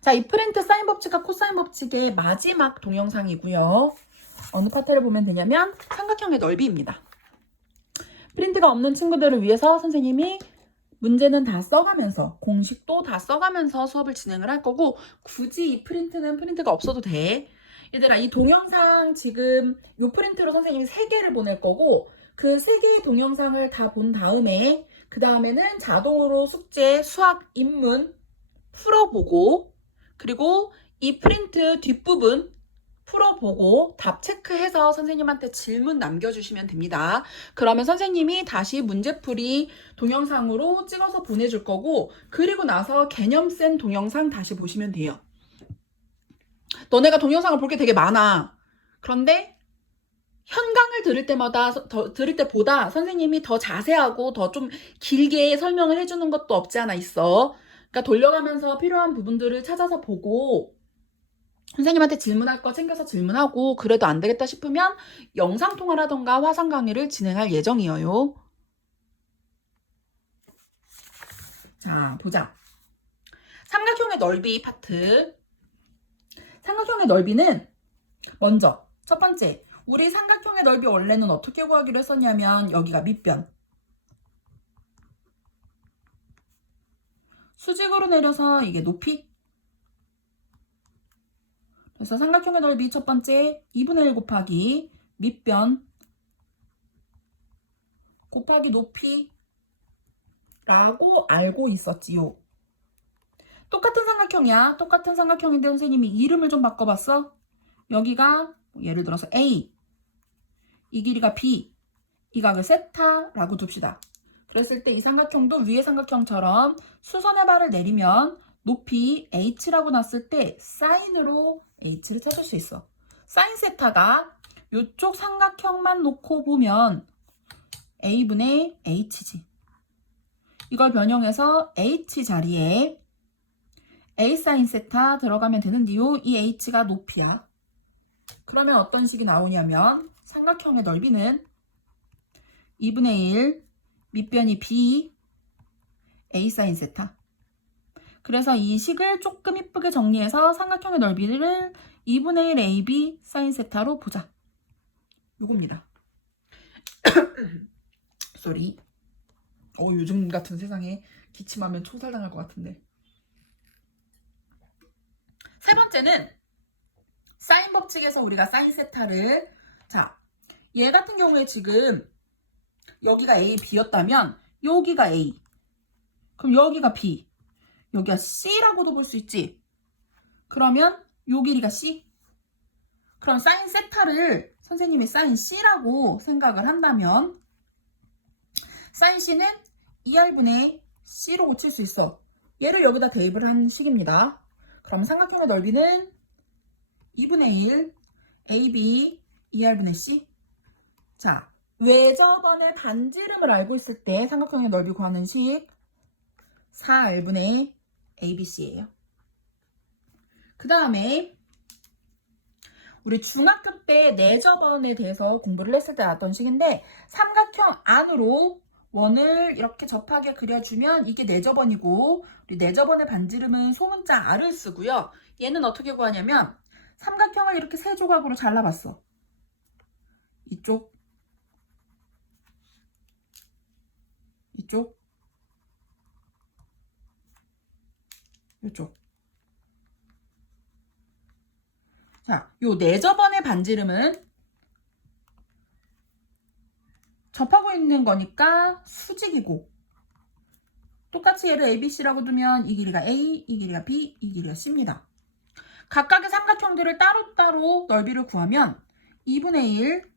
자, 이 프린트 사인 법칙과 코사인 법칙의 마지막 동영상이고요. 어느 파트를 보면 되냐면 삼각형의 넓이입니다. 프린트가 없는 친구들을 위해서 선생님이 문제는 다 써가면서 공식도 다 써가면서 수업을 진행을 할 거고, 굳이 이 프린트는 프린트가 없어도 돼. 얘들아, 이 동영상 지금 이 프린트로 선생님이 3개를 보낼 거고, 그 3개의 동영상을 다 본 다음에 그 다음에는 자동으로 숙제, 수학, 인문 풀어보고, 그리고 이 프린트 뒷부분 풀어보고 답 체크해서 선생님한테 질문 남겨주시면 됩니다. 그러면 선생님이 다시 문제풀이 동영상으로 찍어서 보내줄 거고, 그리고 나서 개념센 동영상 다시 보시면 돼요. 너네가 동영상을 볼 게 되게 많아. 그런데 현강을 들을 때보다 선생님이 더 자세하고 더 좀 길게 설명을 해주는 것도 없지 않아 있어. 그러니까 돌려가면서 필요한 부분들을 찾아서 보고, 선생님한테 질문할 거 챙겨서 질문하고, 그래도 안 되겠다 싶으면 영상통화라던가 화상 강의를 진행할 예정이에요. 자, 보자. 삼각형의 넓이 파트. 삼각형의 넓이는 먼저 첫 번째, 우리 삼각형의 넓이 원래는 어떻게 구하기로 했었냐면, 여기가 밑변, 수직으로 내려서 이게 높이. 그래서 삼각형의 넓이 첫 번째 2분의 1 곱하기 밑변 곱하기 높이 라고 알고 있었지요. 똑같은 삼각형이야. 똑같은 삼각형인데 선생님이 이름을 좀 바꿔봤어. 여기가 예를 들어서 A, 이 길이가 B, 이 각을 세타라고 둡시다. 그랬을 때 이 삼각형도 위의 삼각형처럼 수선의 발을 내리면 높이 H라고 놨을 때 사인으로 H를 찾을 수 있어. 사인 세타가 이쪽 삼각형만 놓고 보면 A분의 H지. 이걸 변형해서 H 자리에 A 사인 세타 들어가면 되는데요. 이 H가 높이야. 그러면 어떤 식이 나오냐면 삼각형의 넓이는 2분의 1 밑변이 B A 사인 세타. 그래서 이 식을 조금 이쁘게 정리해서 삼각형의 넓이를 2분의 1 AB 사인 세타로 보자. 요겁니다. 쏘리. 요즘 같은 세상에 기침하면 총살당할 것 같은데. 세 번째는 사인 법칙에서 우리가 사인 세타를, 자, 얘 같은 경우에 지금 여기가 A, B였다면 여기가 A, 그럼 여기가 B, 여기가 C라고도 볼 수 있지. 그러면 요 길이가 C. 그럼 사인 세타를 선생님이 사인 C라고 생각을 한다면 사인 C는 2R분의 C로 고칠 수 있어. 얘를 여기다 대입을 한 식입니다. 그럼 삼각형의 넓이는 2분의 1 AB 2R분의 C. 자, 외접원의 반지름을 알고 있을 때 삼각형의 넓이 구하는 식 4R분의 ABC예요. 그 다음에 우리 중학교 때 내접원에 대해서 공부를 했을 때 나왔던 식인데, 삼각형 안으로 원을 이렇게 접하게 그려주면 이게 내접원이고, 우리 내접원의 반지름은 소문자 R을 쓰고요. 얘는 어떻게 구하냐면 삼각형을 이렇게 세 조각으로 잘라봤어. 이쪽, 이쪽, 이쪽. 자, 요 내접원의 반지름은 접하고 있는 거니까 수직이고, 똑같이 얘를 ABC라고 두면 이 길이가 A, 이 길이가 B, 이 길이가 C입니다. 각각의 삼각형들을 따로따로 넓이를 구하면 2분의 1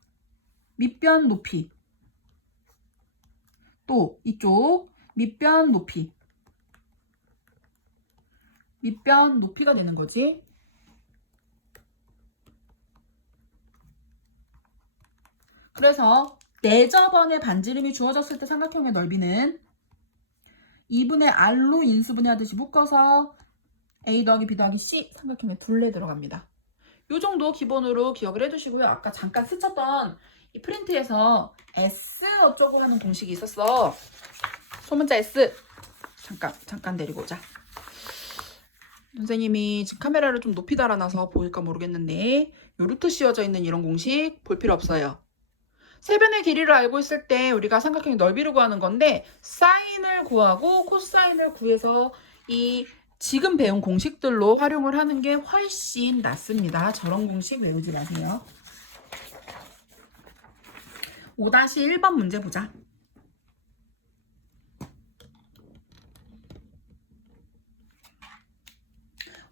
밑변 높이, 또 이쪽 밑변 높이, 밑변 높이가 되는 거지. 그래서 내접원의 반지름이 주어졌을 때 삼각형의 넓이는 2분의 R로 인수분해하듯이 묶어서 A 더하기 B 더하기 C 삼각형의 둘레 들어갑니다. 요 정도 기본으로 기억을 해두시고요. 아까 잠깐 스쳤던 이 프린트에서 S 어쩌고 하는 공식이 있었어. 소문자 S. 잠깐 데리고 오자. 선생님이 지금 카메라를 좀 높이 달아놔서 보일까 모르겠는데 요 루트 씌워져 있는 이런 공식 볼 필요 없어요. 세변의 길이를 알고 있을 때 우리가 삼각형의 넓이를 구하는 건데 사인을 구하고 코사인을 구해서 이 지금 배운 공식들로 활용을 하는 게 훨씬 낫습니다. 저런 공식 외우지 마세요. 5-1번 문제 보자.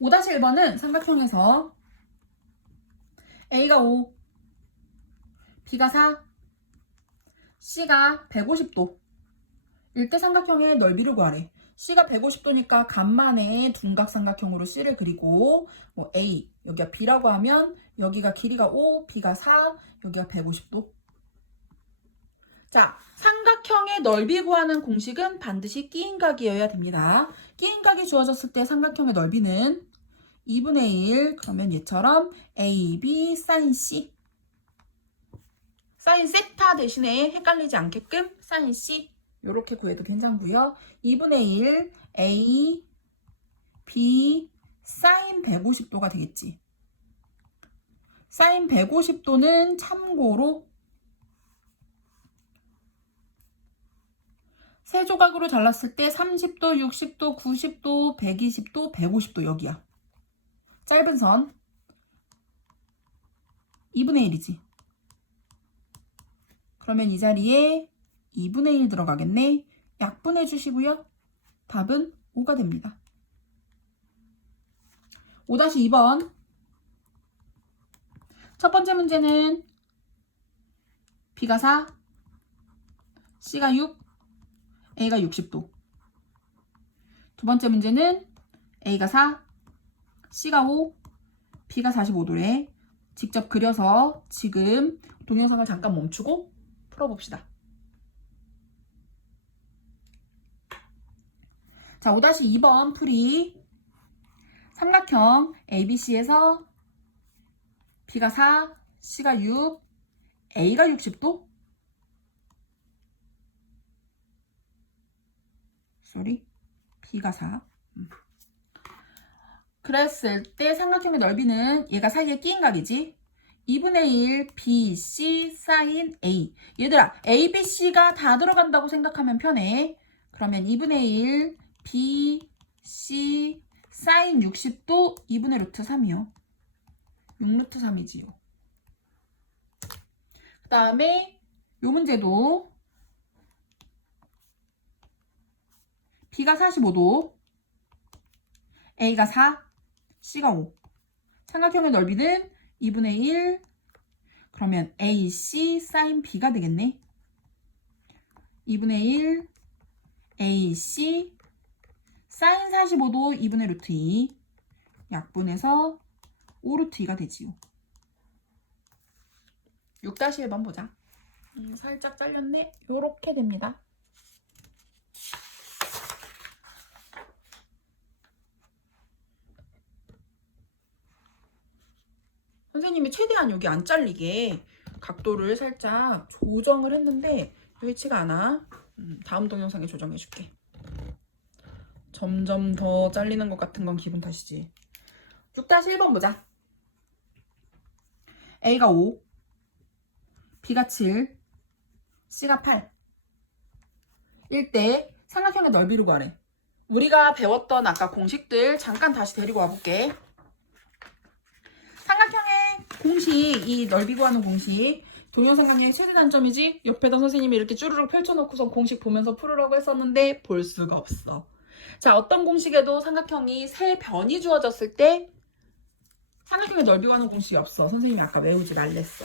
5-1번은 삼각형에서 A가 5, B가 4, C가 150도. 일대 삼각형의 넓이를 구하래. C가 150도니까 간만에 둔각삼각형으로 C를 그리고 뭐 A, 여기가 B라고 하면 여기가 길이가 5, B가 4, 여기가 150도. 자, 삼각형의 넓이 구하는 공식은 반드시 끼인각이어야 됩니다. 끼인각이 주어졌을 때 삼각형의 넓이는 2분의 1, 그러면 얘처럼 AB sin C. 사인 세타 대신에 헷갈리지 않게끔 사인 C 이렇게 구해도 괜찮고요. 2분의 1 A, B, 사인 150도가 되겠지. 사인 150도는 참고로 세 조각으로 잘랐을 때 30도, 60도, 90도, 120도, 150도 여기야. 짧은 선 2분의 1이지. 그러면 이 자리에 2분의 1 들어가겠네. 약분해 주시고요. 답은 5가 됩니다. 5-2번. 첫 번째 문제는 B가 4, C가 6, A가 60도. 두 번째 문제는 A가 4, C가 5, B가 45도래. 직접 그려서 지금 동영상을 잠깐 멈추고 풀어봅시다. 자, 5-2번 풀이. 삼각형 ABC에서 B가 4, C가 6, A가 60도. B가 4. 그랬을 때 삼각형의 넓이는 얘가 사이에 끼인 각이지. 2분의 1 BC 사인 A. 얘들아, ABC가 다 들어간다고 생각하면 편해. 그러면 2분의 1 BC 사인 60도 2분의 루트 3이요. 6루트 3이지요. 그 다음에 요 문제도 B가 45도, A가 4, C가 5. 삼각형의 넓이는 2분의 1, 그러면 AC 사인 B가 되겠네. 2분의 1 AC 사인 45도 2분의 루트 2 약분해서 5 루트 2가 되지요. 6-1번 보자. 살짝 잘렸네. 요렇게 됩니다. 선생님이 최대한 여기 안 잘리게 각도를 살짝 조정을 했는데 여의치가 않아. 다음 동영상에 조정해줄게. 점점 더 잘리는 것 같은 건 기분 탓이지. 6-1번 보자. A가 5, B가 7, C가 8. 일 때 삼각형의 넓이를 구하래. 우리가 배웠던 아까 공식들 잠깐 다시 데리고 와볼게. 삼각형의 공식, 이 넓이 구하는 공식. 동영상강의 최대 단점이지? 옆에다 선생님이 이렇게 쭈르륵 펼쳐놓고서 공식 보면서 풀으라고 했었는데 볼 수가 없어. 자, 어떤 공식에도 삼각형이 세 변이 주어졌을 때 삼각형의 넓이 구하는 공식이 없어. 선생님이 아까 외우지 말랬어.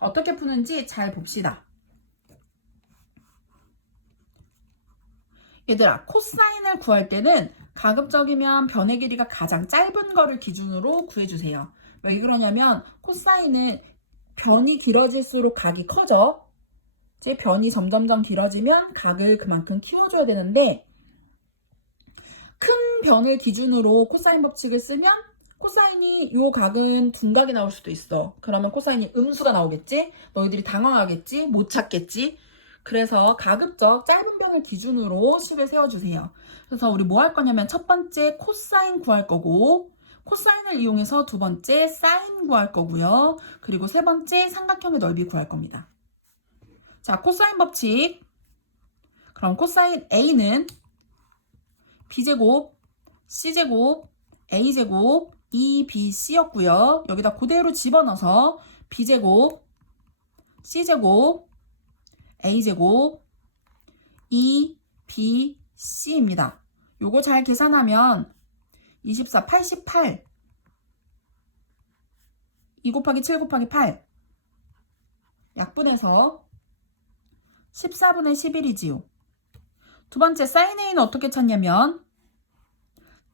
어떻게 푸는지 잘 봅시다. 얘들아, 코사인을 구할 때는 가급적이면 변의 길이가 가장 짧은 거를 기준으로 구해주세요. 왜 그러냐면 코사인은 변이 길어질수록 각이 커져. 이제 변이 점점점 길어지면 각을 그만큼 키워줘야 되는데 큰 변을 기준으로 코사인 법칙을 쓰면 코사인이 요 각은 둔각이 나올 수도 있어. 그러면 코사인이 음수가 나오겠지? 너희들이 당황하겠지? 못 찾겠지? 그래서 가급적 짧은 변을 기준으로 식을 세워주세요. 그래서 우리 뭐 할 거냐면 첫 번째 코사인 구할 거고, 코사인을 이용해서 두 번째 사인 구할 거고요. 그리고 세 번째 삼각형의 넓이 구할 겁니다. 자, 코사인 법칙. 그럼 코사인 A는 B제곱, C제곱, A제곱, 2BC였고요. 여기다 그대로 집어넣어서 B제곱, C제곱, A제곱, 2BC입니다. 요거 잘 계산하면 24, 88, 2 곱하기 7 곱하기 8 약분해서 14분의 11이지요. 두 번째 사인 A는 어떻게 찾냐면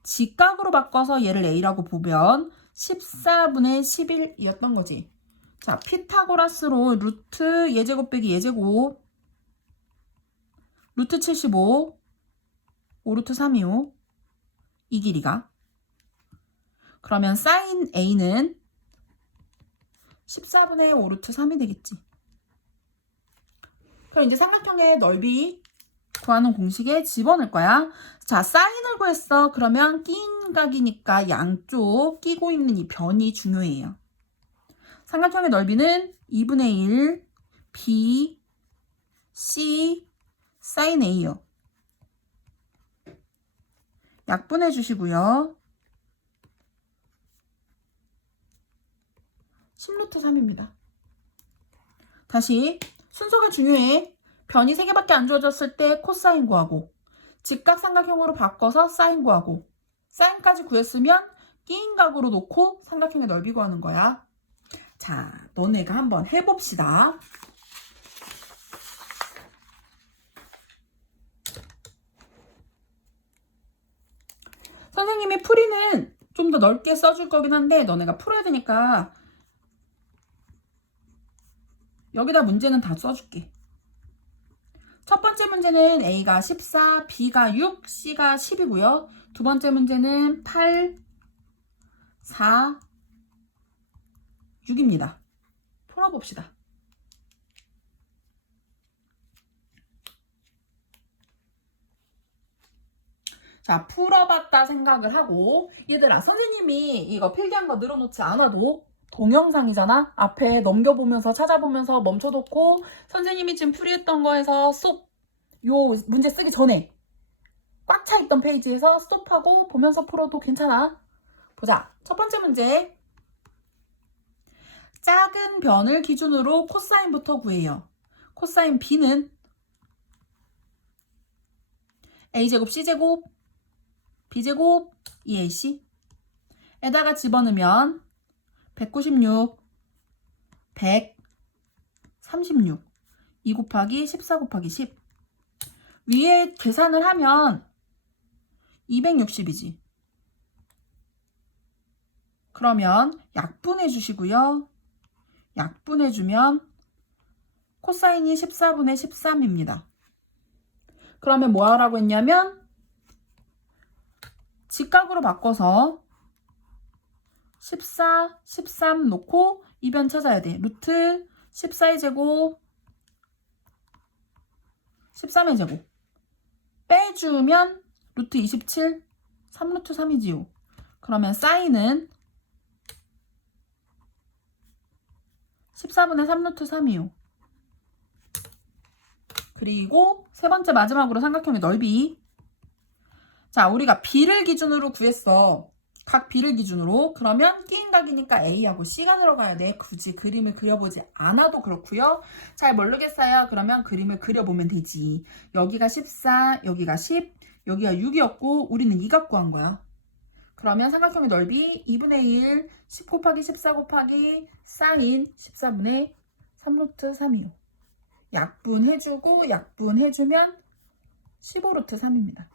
직각으로 바꿔서 얘를 A라고 보면 14분의 11이었던 거지. 자, 피타고라스로 루트 예제곱 빼기 예제곱 루트 75 5루트 3이요. 이 길이가. 그러면 사인 A는 14분의 5루트 3이 되겠지. 그럼 이제 삼각형의 넓이 구하는 공식에 집어넣을 거야. 자, 사인을 구했어. 그러면 끼인 각이니까 양쪽 끼고 있는 이 변이 중요해요. 삼각형의 넓이는 2분의 1 B, C, 사인 A요. 약분해 주시고요. 10루트 3입니다. 다시 순서가 중요해. 변이 3개밖에 안 주어졌을 때 코사인 구하고, 직각삼각형으로 바꿔서 사인 구하고, 사인까지 구했으면 끼인 각으로 놓고 삼각형의 넓이 구하는 거야. 자, 너네가 한번 해봅시다. 선생님이 풀이는 좀 더 넓게 써줄 거긴 한데 너네가 풀어야 되니까 여기다 문제는 다 써줄게. 첫 번째 문제는 A가 14, B가 6, C가 10이고요. 두 번째 문제는 8, 4, 6입니다. 풀어봅시다. 자, 풀어봤다 생각을 하고, 얘들아, 선생님이 이거 필기한 거 늘어놓지 않아도 동영상이잖아? 앞에 넘겨보면서 찾아보면서 멈춰놓고 선생님이 지금 풀이했던 거에서 쏙 요 문제 쓰기 전에 꽉 차있던 페이지에서 스톱하고 보면서 풀어도 괜찮아. 보자. 첫 번째 문제. 작은 변을 기준으로 코사인부터 구해요. 코사인 B는 A제곱 C제곱 B제곱 2AC 에다가 집어넣으면 196, 136, 2 곱하기 14 곱하기 10 위에 계산을 하면 260이지. 그러면 약분해 주시고요. 약분해 주면 코사인이 14분의 13입니다. 그러면 뭐 하라고 했냐면 직각으로 바꿔서 14, 13 놓고 이 변 찾아야 돼. 루트 14의 제곱, 13의 제곱. 빼주면 루트 27, 3루트 3이지요. 그러면 사인은 14분의 3루트 3이요. 그리고 세 번째 마지막으로 삼각형의 넓이. 자, 우리가 B를 기준으로 구했어. 각 B를 기준으로. 그러면 끼인 각이니까 A하고 C가 들어가야 돼. 굳이 그림을 그려보지 않아도 그렇고요. 잘 모르겠어요. 그러면 그림을 그려보면 되지. 여기가 14, 여기가 10, 여기가 6이었고 우리는 이 각 구한 거야. 그러면 삼각형의 넓이 2분의 1, 10 곱하기 14 곱하기 사인 14분의 3루트 3이요. 약분해주고 약분해주면 15루트 3입니다.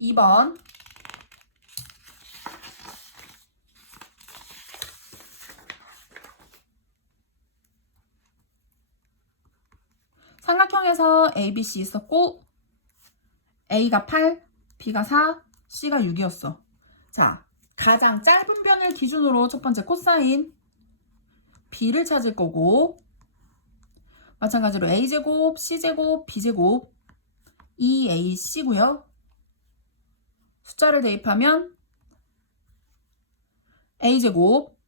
2번. 삼각형에서 ABC 있었고 A가 8, B가 4, C가 6이었어. 자, 가장 짧은 변을 기준으로 첫 번째 코사인 B를 찾을 거고 마찬가지로 a제곱, c제곱, b제곱 2ac고요. 숫자를 대입하면 a제곱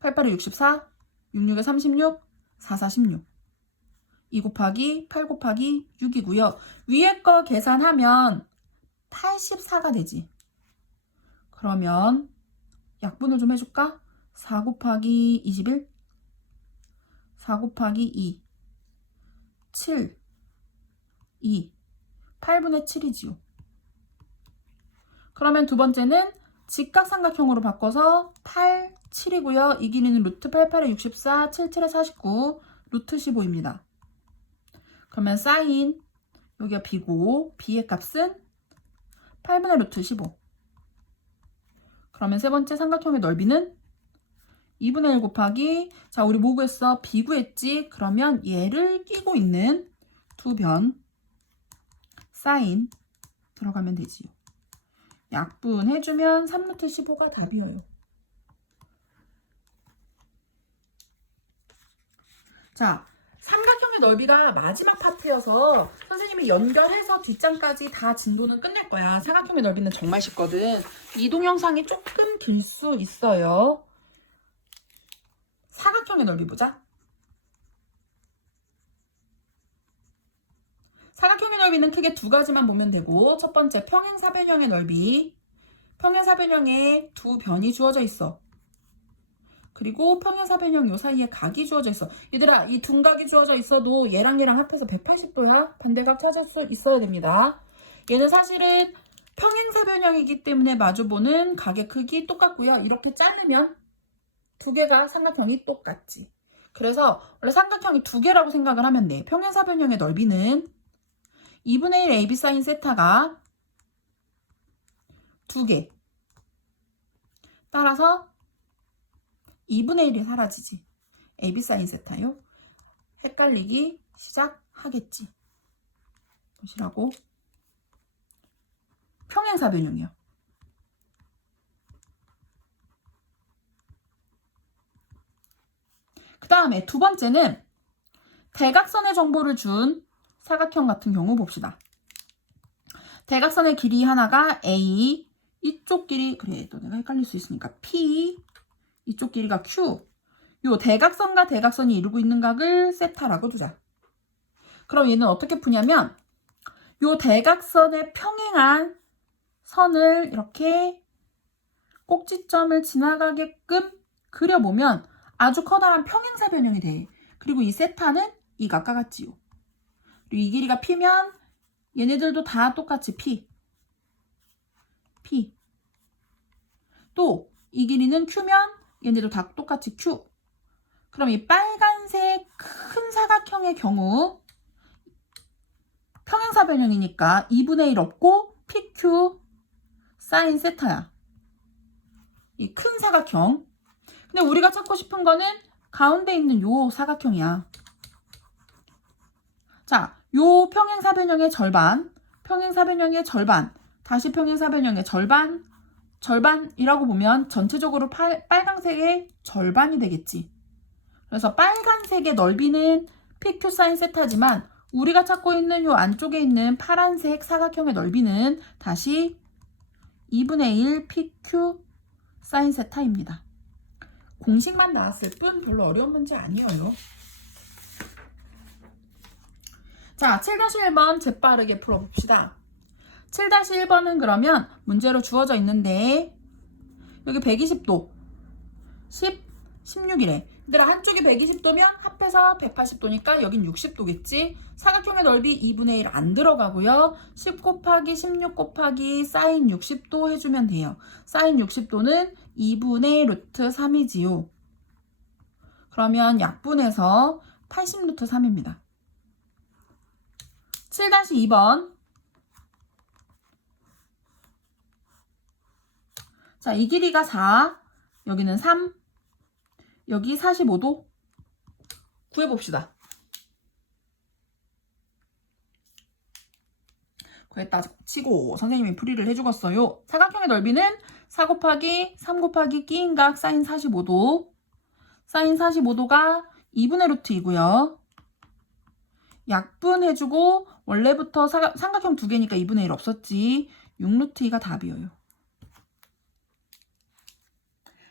88에 64, 66에 36, 44, 16 2 곱하기 8 곱하기 6이고요. 위에 거 계산하면 84가 되지. 그러면 약분을 좀 해줄까? 4 곱하기 21, 4 곱하기 2, 7, 2, 8분의 7이지요. 그러면 두 번째는 직각삼각형으로 바꿔서 8, 7이고요. 이 길이는 루트 88에 64, 77에 49, 루트 15입니다. 그러면 사인, 여기가 b고 b의 값은 8분의 루트 15. 그러면 세 번째 삼각형의 넓이는 2분의 1 곱하기, 자 우리 뭐 구했어? b 구했지? 그러면 얘를 끼고 있는 두 변 사인 들어가면 되지요. 약분해주면 3루트 15가 답이에요. 자, 삼각형의 넓이가 마지막 파트여서 선생님이 연결해서 뒷장까지 다 진도는 끝낼 거야. 삼각형의 넓이는 정말 쉽거든. 이 동영상이 조금 길 수 있어요. 사각형의 넓이 보자. 사각형의 넓이는 크게 두 가지만 보면 되고, 첫 번째 평행사변형의 넓이. 평행사변형에 두 변이 주어져 있어. 그리고 평행사변형 요 사이에 각이 주어져 있어. 얘들아, 이 둔각이 주어져 있어도 얘랑 얘랑 합해서 180도야. 반대각 찾을 수 있어야 됩니다. 얘는 사실은 평행사변형이기 때문에 마주보는 각의 크기 똑같고요. 이렇게 자르면 두 개가 삼각형이 똑같지. 그래서 원래 삼각형이 두 개라고 생각을 하면 돼. 평행사변형의 넓이는 2분의 1 AB 사인 세타가 두 개. 따라서 2분의 1이 사라지지. AB 사인 세타요. 헷갈리기 시작하겠지. 보시라고. 평행사변형이요. 그 다음에 두 번째는 대각선의 정보를 준 사각형 같은 경우 봅시다. 대각선의 길이 하나가 A, 이쪽 길이, 그래 또 내가 헷갈릴 수 있으니까 P, 이쪽 길이가 Q. 요 대각선과 대각선이 이루고 있는 각을 세타라고 두자. 그럼 얘는 어떻게 푸냐면 요 대각선에 평행한 선을 이렇게 꼭지점을 지나가게끔 그려보면 아주 커다란 평행사변형이 돼. 그리고 이 세타는 이 각과 같지요. 그리고 이 길이가 P면 얘네들도 다 똑같이 P. 또 이 길이는 Q면 얘네도 다 똑같이 Q. 그럼 이 빨간색 큰 사각형의 경우 평행사변형이니까 2분의 1 없고 PQ 사인 세타야. 이 큰 사각형. 근데 우리가 찾고 싶은 거는 가운데 있는 요 사각형이야. 자, 요 평행사변형의 절반, 평행사변형의 절반, 다시 평행사변형의 절반, 절반이라고 보면 전체적으로 빨간색의 절반이 되겠지. 그래서 빨간색의 넓이는 PQ 사인 세타지만 우리가 찾고 있는 요 안쪽에 있는 파란색 사각형의 넓이는 다시 2분의 1 PQ 사인 세타입니다. 공식만 나왔을 뿐 별로 어려운 문제 아니에요. 자, 7-1번 재빠르게 풀어봅시다. 7-1번은 그러면 문제로 주어져 있는데 여기 120도 10, 16이래. 얘들아 한쪽이 120도면 합해서 180도니까 여긴 60도겠지. 사각형의 넓이 2분의 1 안 들어가고요. 10 곱하기 16 곱하기 사인 60도 해주면 돼요. 사인 60도는 2분의 루트 3이지요. 그러면 약분해서 80 루트 3입니다. 7-2번. 자, 이 길이가 4, 여기는 3, 여기 45도 구해봅시다. 구했다 치고 선생님이 풀이를 해주겠어요. 사각형의 넓이는 4 곱하기 3 곱하기 끼인 각 사인 45도. 사인 45도가 2분의 루트이고요. 약분해주고 원래부터 삼각형 2개니까 2분의 1 없었지. 6루트 2가 답이에요.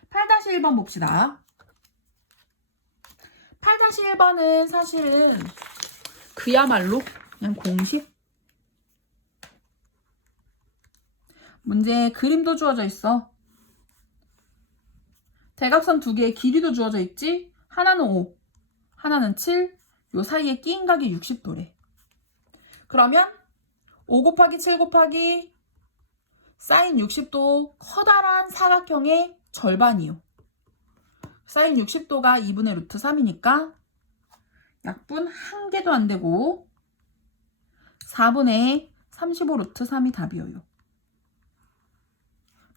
8-1번 봅시다. 8-1번은 사실은 그야말로 그냥 공식. 문제에 그림도 주어져 있어. 대각선 2개의 길이도 주어져 있지. 하나는 5, 하나는 7. 요 사이에 끼인 각이 60도래. 그러면 5 곱하기 7 곱하기 사인 60도 커다란 사각형의 절반이요. 사인 60도가 2분의 루트 3이니까 약분 1개도 안 되고 4분의 35 루트 3이 답이에요.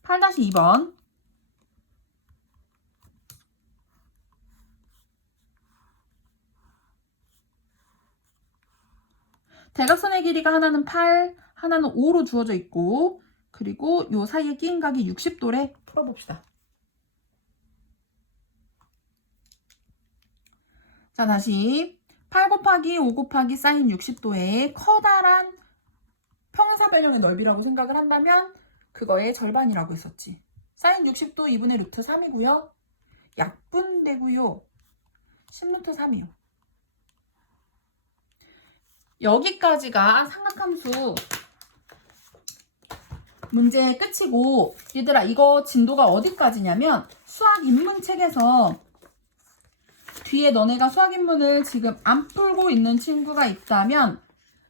8-2번. 대각선의 길이가 하나는 8, 하나는 5로 주어져 있고 그리고 요 사이에 끼인 각이 60도래. 풀어봅시다. 자, 다시 8 곱하기 5 곱하기 사인 60도의 커다란 평행사변형의 넓이라고 생각을 한다면 그거의 절반이라고 했었지. 사인 60도 2분의 루트 3이고요. 약분되고요. 10루트 3이요. 여기까지가 삼각함수 문제 끝이고, 얘들아 이거 진도가 어디까지냐면 수학 입문책에서 뒤에 너네가 수학 입문을 지금 안 풀고 있는 친구가 있다면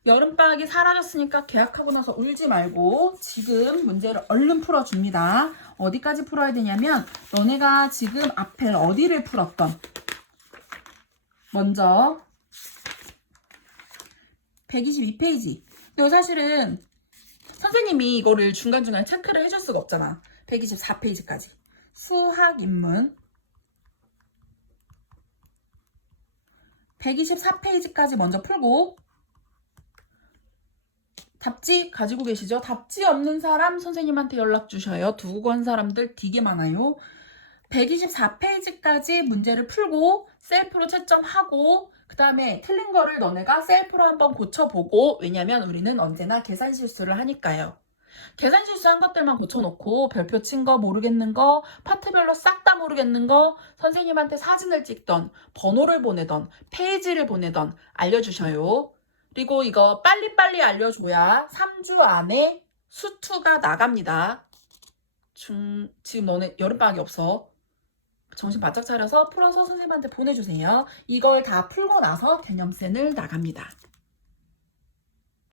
여름방학이 사라졌으니까 개학하고 나서 울지 말고 지금 문제를 얼른 풀어줍니다. 어디까지 풀어야 되냐면 너네가 지금 앞에 어디를 풀었던 먼저 122페이지. 근데 사실은 선생님이 이거를 중간중간에 체크를 해줄 수가 없잖아. 124페이지까지. 수학 입문 124페이지까지 먼저 풀고 답지 가지고 계시죠? 답지 없는 사람 선생님한테 연락 주셔요. 두고 간 사람들 되게 많아요. 124페이지까지 문제를 풀고 셀프로 채점하고 그 다음에 틀린 거를 너네가 셀프로 한번 고쳐보고, 왜냐면 우리는 언제나 계산 실수를 하니까요. 계산 실수한 것들만 고쳐놓고 별표 친 거 모르겠는 거 파트별로 싹 다 모르겠는 거 선생님한테 사진을 찍던 번호를 보내던 페이지를 보내던 알려주셔요. 그리고 이거 빨리빨리 알려줘야 3주 안에 수투가 나갑니다. 지금 너네 여름방학이 없어. 정신 바짝 차려서 풀어서 선생님한테 보내주세요. 이걸 다 풀고 나서 개념센을 나갑니다.